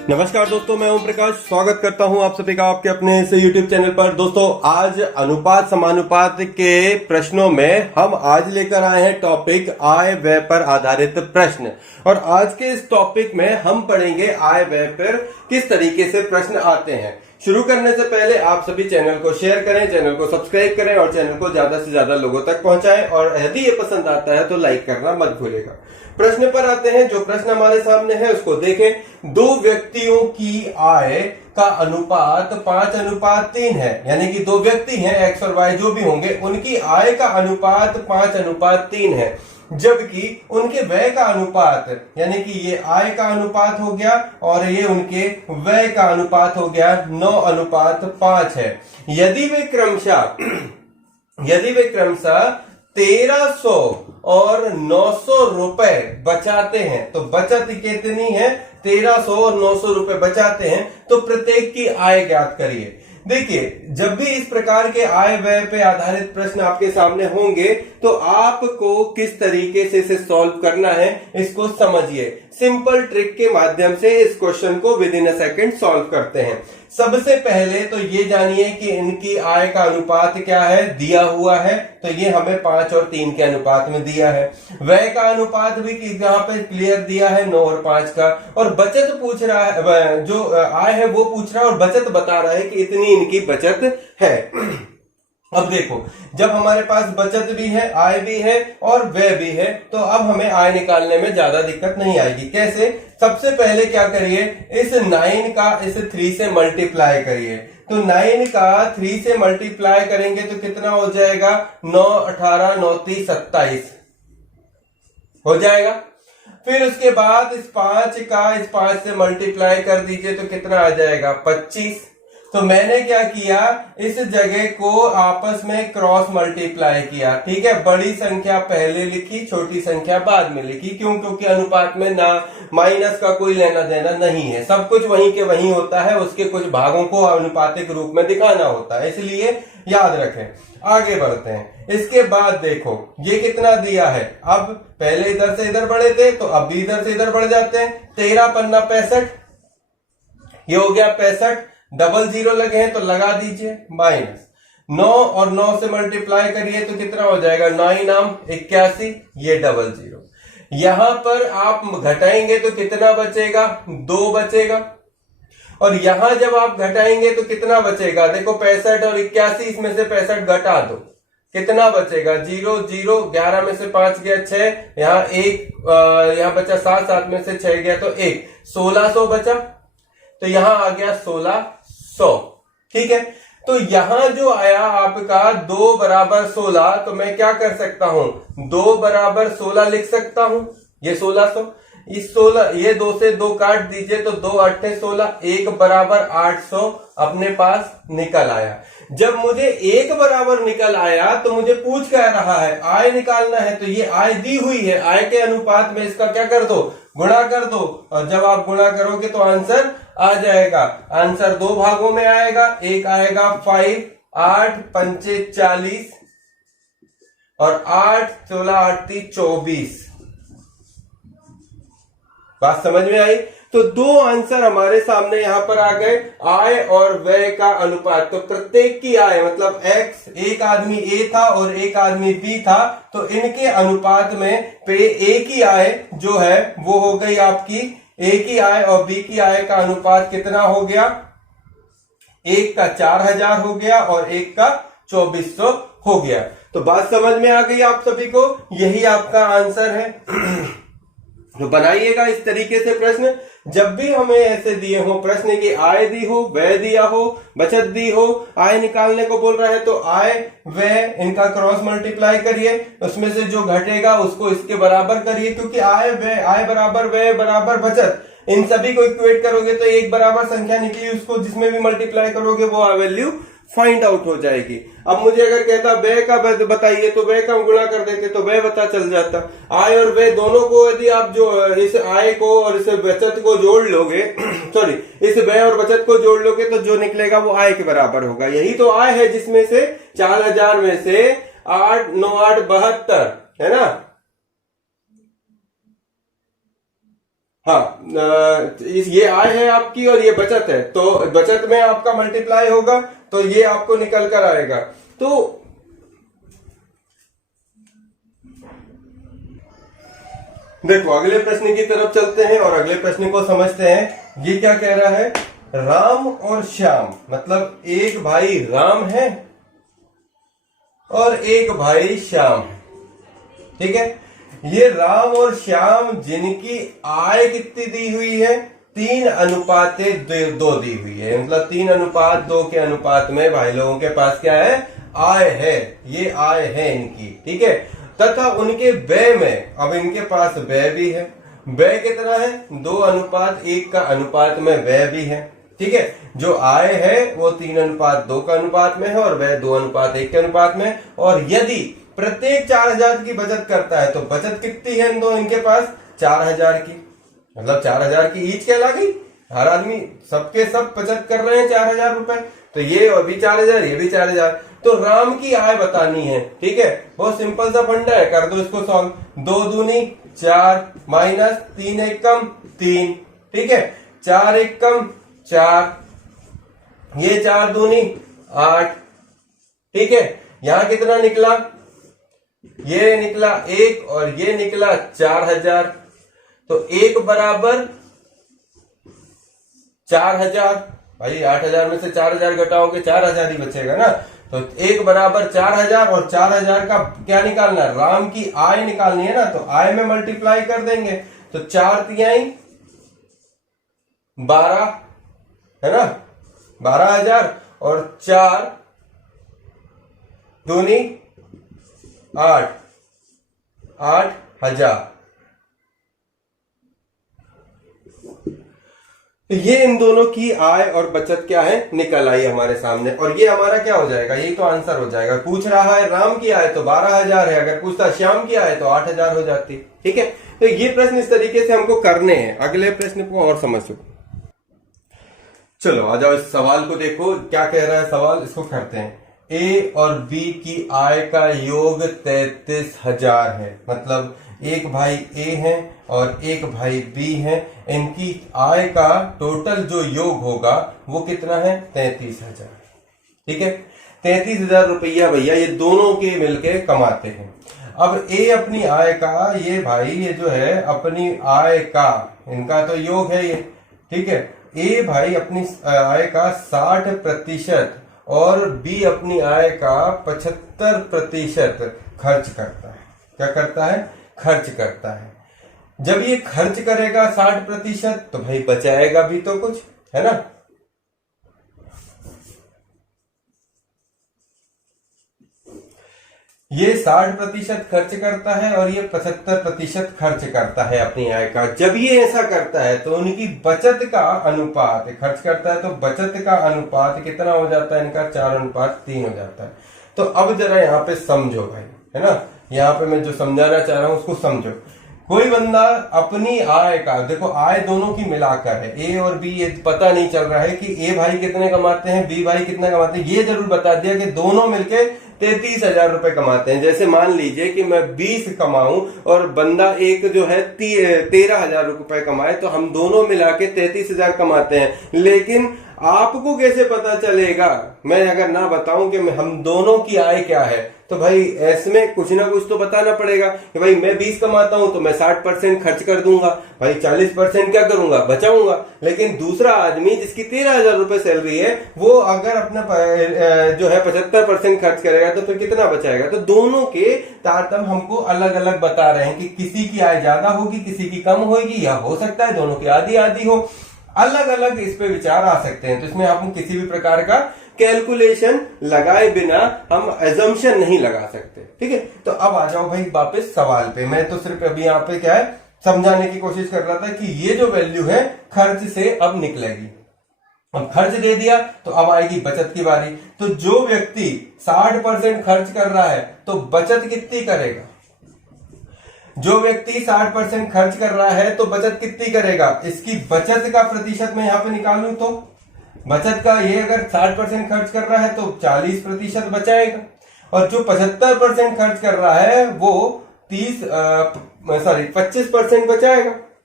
नमस्कार दोस्तों, मैं ओम प्रकाश स्वागत करता हूं आप सभी का आपके अपने इस YouTube चैनल पर। दोस्तों, आज अनुपात समानुपात के प्रश्नों में हम आज लेकर आए हैं टॉपिक आय व्यय पर आधारित प्रश्न। और आज के इस टॉपिक में हम पढ़ेंगे आय व्यय पर किस तरीके से प्रश्न आते हैं। शुरू करने से पहले आप सभी चैनल को शेयर करें, चैनल को सब्सक्राइब करें और चैनल को ज्यादा से ज्यादा लोगों तक पहुंचाएं। और यदि ये पसंद आता है तो लाइक करना मत भूलिएगा। प्रश्न पर आते हैं। जो प्रश्न हमारे सामने है उसको देखें। दो व्यक्तियों की आय का अनुपात 5:3 है, यानी कि दो व्यक्ति हैं एक्स और वाई जो भी होंगे, उनकी आय का अनुपात 5:3 है, जबकि उनके व्यय का अनुपात, यानी कि ये आय का अनुपात हो गया और ये उनके व्यय का अनुपात हो गया 9:5 है। यदि वे क्रमशः 1300 और 900 रुपए बचाते हैं, तो बचत कितनी है? 1300 और 900 रुपए बचाते हैं, तो प्रत्येक की आय ज्ञात करिए। देखिए, जब भी इस प्रकार के आय व्यय पे आधारित प्रश्न आपके सामने होंगे तो आपको किस तरीके से इसे सॉल्व करना है इसको समझिए। सिंपल ट्रिक के माध्यम से इस क्वेश्चन को with in a second solve करते हैं। सबसे पहले तो ये जानिए कि इनकी आय का अनुपात क्या है, दिया हुआ है, तो ये हमें 5 और 3 के अनुपात में दिया है। व्यय का अनुपात भी यहाँ पे क्लियर दिया है 9 और 5 का। और बचत पूछ रहा है, जो आय है वो पूछ रहा है और बचत बता रहा है कि इतनी इनकी बचत है। अब देखो, जब हमारे पास बचत भी है, आय भी है और व्यय भी है, तो अब हमें आय निकालने में ज्यादा दिक्कत नहीं आएगी। कैसे? सबसे पहले क्या करिए, इस 9 का इस 3 से मल्टीप्लाई करिए। तो 9 का 3 से मल्टीप्लाई करेंगे तो कितना हो जाएगा? 9 18 9 30 27 हो जाएगा। फिर उसके बाद इस 5 का इस 5 से मल्टीप्लाई कर दीजिए तो कितना आ जाएगा? 25। तो मैंने क्या किया, इस जगह को आपस में क्रॉस मल्टीप्लाई किया। ठीक है, बड़ी संख्या पहले लिखी, छोटी संख्या बाद में लिखी। क्यों? क्योंकि अनुपात में ना माइनस का कोई लेना देना नहीं है, सब कुछ वहीं के वहीं होता है, उसके कुछ भागों को अनुपातिक रूप में दिखाना होता है, इसलिए याद रखें। आगे बढ़ते हैं। इसके बाद देखो ये कितना दिया है। अब पहले इधर से इधर बढ़े थे तो अब भी इधर से इधर बढ़ जाते हैं। 13 पन्ना 65, ये हो गया 65। डबल जीरो लगे हैं तो लगा दीजिए, माइनस 9 और 9 से मल्टीप्लाई करिए तो कितना हो जाएगा? 9 नाम 81, ये डबल जीरो। यहां पर आप घटाएंगे तो कितना बचेगा? 2 बचेगा। और यहां जब आप घटाएंगे तो कितना बचेगा? देखो 65 और 81, इसमें से 65 घटा दो, कितना बचेगा? 0 0, 11 में से 5 गया 6, यहाँ 1 यहाँ बचा 7, 7 में से 6 गया तो 1, 1600 बचा। तो यहां आ गया 1600। ठीक है, तो यहां जो आया आपका 2 बराबर 16, तो मैं क्या कर सकता हूं? 2 बराबर 16 लिख सकता हूं, ये 1600। इस 16, ये 2 से 2 काट दीजिए तो 2 8 16, 1 बराबर 800 अपने पास निकल आया। जब मुझे 1 बराबर निकल आया तो मुझे पूछ क्या रहा है? आय निकालना है। तो ये आय दी हुई है, आय के अनुपात में इसका क्या कर दो? गुणा कर दो। और जब आप गुणा करोगे तो आंसर आ जाएगा। आंसर 2 भागों में आएगा। एक आएगा 5, 8 पंचे 40 और 8 16 8 24। बात समझ में आई? तो 2 आंसर हमारे सामने यहां पर आ गए, आय और व्यय का अनुपात। तो प्रत्येक की आय मतलब एक्स, एक आदमी ए था और एक आदमी बी था, तो इनके अनुपात में पे ए की आय जो है वो हो गई आपकी, ए की आय और बी की आय का अनुपात कितना हो गया? एक का 4000 हो गया और एक का 2400 हो गया। तो बात समझ में आ गई आप सभी को? यही आपका आंसर है। तो बनाइएगा इस तरीके से प्रश्न। जब भी हमें ऐसे दिए हो प्रश्न की आय दी हो, व्यय दिया हो, बचत दी हो, आय निकालने को बोल रहा है तो आय व्यय इनका क्रॉस मल्टीप्लाई करिए, उसमें से जो घटेगा उसको इसके बराबर करिए। क्योंकि आय व्यय, आय बराबर व्यय बराबर बचत, इन सभी को इक्वेट करोगे तो एक बराबर संख्या निकली, उसको जिसमें भी मल्टीप्लाई करोगे वो वैल्यू फाइंड आउट हो जाएगी। अब मुझे अगर कहता व्यय का बताइए तो व्यय का गुणा कर देते तो व्यय पता चल जाता। आय और व्यय दोनों को यदि आप जो इस आय को और इस बचत को जोड़ लोगे सॉरी, इस व्यय और बचत को जोड़ लोगे तो जो निकलेगा वो आय के बराबर होगा। यही तो आय है जिसमें से 4000 में से 8 9 8 72 है ना, हाँ, ये आय है आपकी और ये बचत है, तो बचत में आपका मल्टीप्लाई होगा तो ये आपको निकल कर आएगा। तो देखो अगले प्रश्न की तरफ चलते हैं और अगले प्रश्न को समझते हैं। ये क्या कह रहा है, राम और श्याम, मतलब एक भाई राम है और एक भाई श्याम है, ठीक है। ये राम और श्याम जिनकी आय कितनी दी हुई है, 3:2 दी हुई है, मतलब 3:2 के अनुपात में भाई लोगों के पास क्या है, आय है, ये आय है इनकी, ठीक है। तथा उनके व्यय में, अब इनके पास व्यय भी है, व्यय कितना है, 2:1 का अनुपात में व्यय भी है, ठीक है। जो आय है वो 3:2 का अनुपात में है और व्यय 2:1 के अनुपात में। और यदि प्रत्येक 4,000 की बचत करता है तो बचत कितनी है इनके पास, 4,000 की, मतलब 4,000 की ईच कहला गई। हर आदमी सबके सब बचत कर रहे हैं 4,000 रुपए, तो ये अभी 4,000, ये भी 4,000। तो राम की आय बतानी है, ठीक है। बहुत सिंपल सा फंडा है, कर दो इसको सॉल्व। 2 दूनी 4 माइनस 3 एकम 3, ठीक है। 4 एकम 4, ये 4 दूनी 8, ठीक है। यहां कितना निकला, ये निकला 1 और ये निकला 4,000। तो 1 बराबर 4,000, भाई 8,000 में से 4,000 घटाओगे 4,000 ही बचेगा ना। तो 1 बराबर 4,000 और 4,000 का क्या निकालना है, राम की आय निकालनी है ना, तो आय में मल्टीप्लाई कर देंगे। तो 4 तिहाई 12 है ना, 12,000 और 4 दूनी 8, 8,000। तो ये इन दोनों की आय और बचत क्या है, निकल आई हमारे सामने। और ये हमारा क्या हो जाएगा, ये तो आंसर हो जाएगा। पूछ रहा है राम की आय तो 12,000 है, अगर पूछता श्याम की आय तो 8,000 हो जाती, ठीक है। तो ये प्रश्न इस तरीके से हमको करने हैं। अगले प्रश्न को और समझो। चलो आ जाओ, इस सवाल को देखो क्या कह रहा है सवाल, इसको करते हैं। ए और बी की आय का योग 33,000 है, मतलब एक भाई ए है और एक भाई बी है, इनकी आय का टोटल जो योग होगा वो कितना है, 33,000, ठीक है। 33,000 रुपया भैया ये दोनों के मिलके कमाते हैं। अब ए अपनी आय का, ये भाई ये जो है अपनी आय का, इनका तो योग है ये, ठीक है। ए भाई अपनी आय का 60% और बी अपनी आय का 75% खर्च करता है। क्या करता है, खर्च करता है। जब ये खर्च करेगा 60% तो भाई बचाएगा भी तो कुछ, है ना। ये 60% खर्च करता है और ये 75% खर्च करता है अपनी आय का। जब ये ऐसा करता है तो उनकी बचत का अनुपात, खर्च करता है तो बचत का अनुपात कितना हो जाता है इनका, 4:3 हो जाता है। तो अब जरा यहाँ पे समझो भाई, है ना, यहाँ पे मैं जो समझाना चाह रहा हूं उसको समझो। कोई बंदा अपनी आय का, देखो आय दोनों की मिलाकर है, ए और बी, ये पता नहीं चल रहा है कि ए भाई कितने कमाते हैं, बी भाई कितना कमाते हैं, ये जरूर बता दिया कि दोनों मिलके 33,000 रुपए कमाते हैं। जैसे मान लीजिए कि मैं 20 कमाऊं और बंदा एक जो है 13,000 रुपए कमाए, तो हम दोनों मिला के 33,000 कमाते हैं। लेकिन आपको कैसे पता चलेगा, मैं अगर ना बताऊं कि हम दोनों की आय क्या है, तो भाई इसमें कुछ ना कुछ तो बताना पड़ेगा कि भाई मैं 20 कमाता हूं तो मैं 60% खर्च कर दूंगा, भाई 40% क्या करूंगा, बचाऊंगा। लेकिन दूसरा आदमी जिसकी 13,000 रुपए सैलरी है, वो अगर अपना जो है 75% खर्च करेगा तो फिर कितना बचाएगा। तो दोनों के तारतम्य हमको अलग अलग बता रहे हैं कि किसी की आय ज्यादा होगी, किसी की कम होगी, या हो सकता है दोनों की आधी आधी हो। अलग अलग इस पे विचार आ सकते हैं। तो इसमें हम किसी भी प्रकार का कैलकुलेशन लगाए बिना हम एजम्पशन नहीं लगा सकते, ठीक है। तो अब आ जाओ भाई वापस सवाल पे। मैं तो सिर्फ अभी यहाँ पे क्या है समझाने की कोशिश कर रहा था कि ये जो वैल्यू है खर्च से अब निकलेगी। अब खर्च दे दिया तो अब आएगी बचत की बारी। तो जो व्यक्ति 60% खर्च कर रहा है तो बचत कितनी करेगा, जो व्यक्ति 60% खर्च कर रहा है तो बचत कितनी करेगा, इसकी बचत का प्रतिशत मैं यहां पे निकालूं तो बचत का, ये अगर 60% खर्च कर रहा है तो 40% बचाएगा। और जो 75% खर्च कर रहा है वो 25% बचाएगा,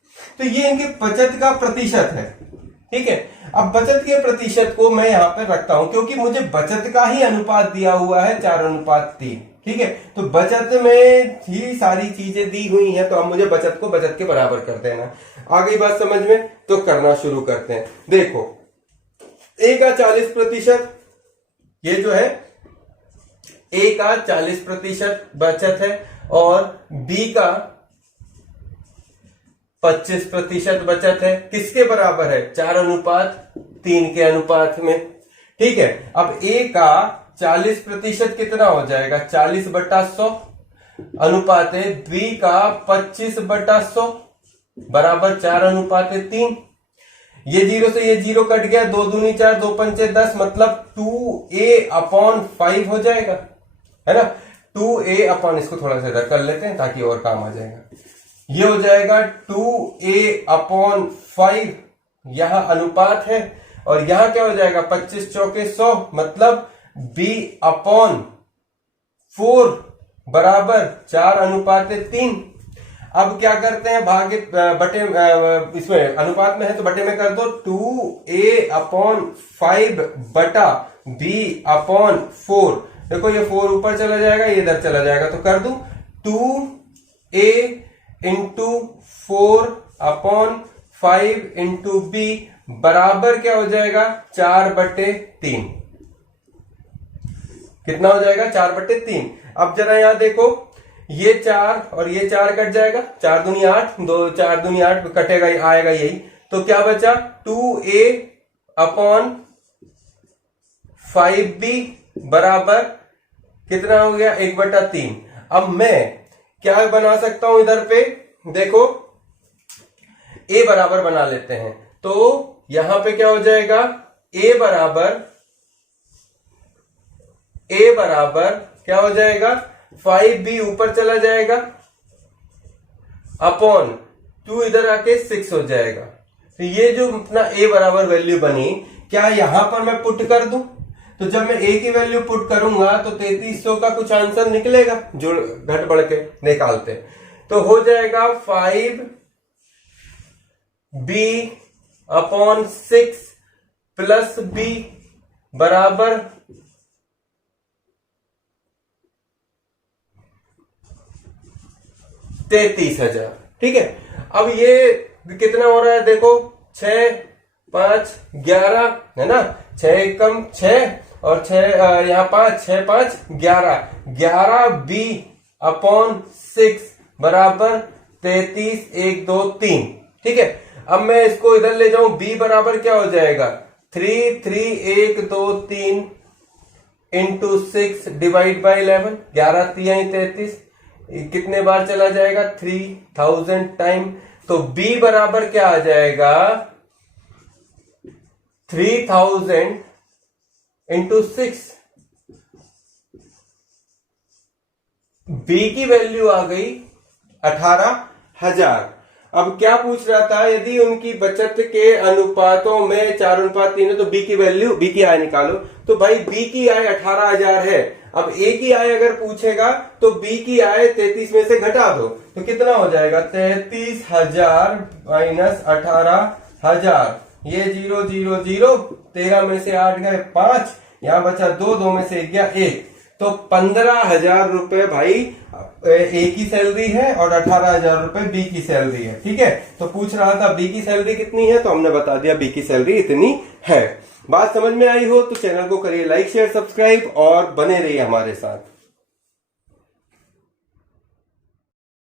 तो ये इनके बचत का प्रतिशत है। ठीक है, अब बचत के प्रतिशत को मैं यहां पे रखता हूं क्योंकि मुझे बचत का ही अनुपात दिया हुआ है 4:3। ठीक है, तो बचत में ही सारी चीजें दी हुई हैं, तो अब मुझे बचत को बचत के बराबर कर देना। आ गई बात समझ में? तो करना शुरू करते हैं। देखो, ए का 40%, ये जो है ए का 40% बचत है और बी का 25% बचत है। किसके बराबर है? 4:3 के अनुपात में। ठीक है, अब ए का 40% कितना हो जाएगा? 40/100 अनुपात है बी का 25/100 बराबर 4:3। ये 0 से ये 0 कट गया, 2 दूनी 4, 2 पंचे 10, मतलब 2a/5 हो जाएगा, है ना। 2a/, इसको थोड़ा सा इधर कर लेते हैं ताकि और काम आ जाएगा। ये हो जाएगा 2a/5, यहां अनुपात है, और यहां क्या हो जाएगा? 25 चौके 100, मतलब b/4 बराबर 4:3। अब क्या करते हैं? भागे बटे, इसमें अनुपात में है तो बटे में कर दो। 2a/5 बटा b/4। देखो ये 4 ऊपर चला जाएगा, ये इधर चला जाएगा, तो कर दूं 2a इंटू 4/5 इंटू बी बराबर क्या हो जाएगा? 4/3। कितना हो जाएगा? 4/3। अब जरा यहां देखो, ये 4 और ये 4 कट जाएगा, 4 दूनी 8, 2 4 दूनी 8 कटेगा, आएगा यही। तो क्या बचा? 2a/5b बराबर कितना हो गया? 1/3। अब मैं क्या बना सकता हूं इधर पे? देखो, a बराबर बना लेते हैं, तो यहां पे क्या हो जाएगा? a बराबर क्या हो जाएगा? 5b ऊपर चला जाएगा अपॉन 2 इधर आके 6 हो जाएगा। तो ये जो अपना a बराबर वैल्यू बनी, क्या यहां पर मैं पुट कर दूं? तो जब मैं a की वैल्यु पुट करूंगा तो 3300 का कुछ आंसर निकलेगा, जो घट बढ़ के निकालते। तो हो जाएगा 5b/6 प्लस b बराबर 33,000। ठीक है, अब ये कितना हो रहा है? देखो, 6 5 11 है ना, 6 एकम 6 और 6 यहां 5, 6 5 11, 11b/6 बराबर 33 1 2 3। ठीक है, अब मैं इसको इधर ले जाऊं, b बराबर क्या हो जाएगा? 3 3 1 2 3 इंटू 6 डिवाइड बाई 11, 11 3 33, कितने बार चला जाएगा? 3000 टाइम। तो b बराबर क्या आ जाएगा? 3000 इंटू 6। b की वैल्यू आ गई 18,000। अब क्या पूछ रहा था? यदि उनकी बचत के अनुपातों में 4:3 है तो b की वैल्यू, b की आय निकालो। तो भाई b की आय 18,000 है। अब a की आय अगर पूछेगा तो b की आय 33 में से घटा दो, तो कितना हो जाएगा? 33,000 माइनस 18,000। ये 0 0 0, 13 में से 8 गए 5, यहां बचा 2, 2 में से गया 1, तो 15,000 रुपए भाई ए की सैलरी है और 18,000 रुपए बी की सैलरी है। ठीक है, तो पूछ रहा था बी की सैलरी कितनी है, तो हमने बता दिया बी की सैलरी इतनी है। बात समझ में आई हो तो चैनल को करिए लाइक शेयर सब्सक्राइब और बने रहिए हमारे साथ।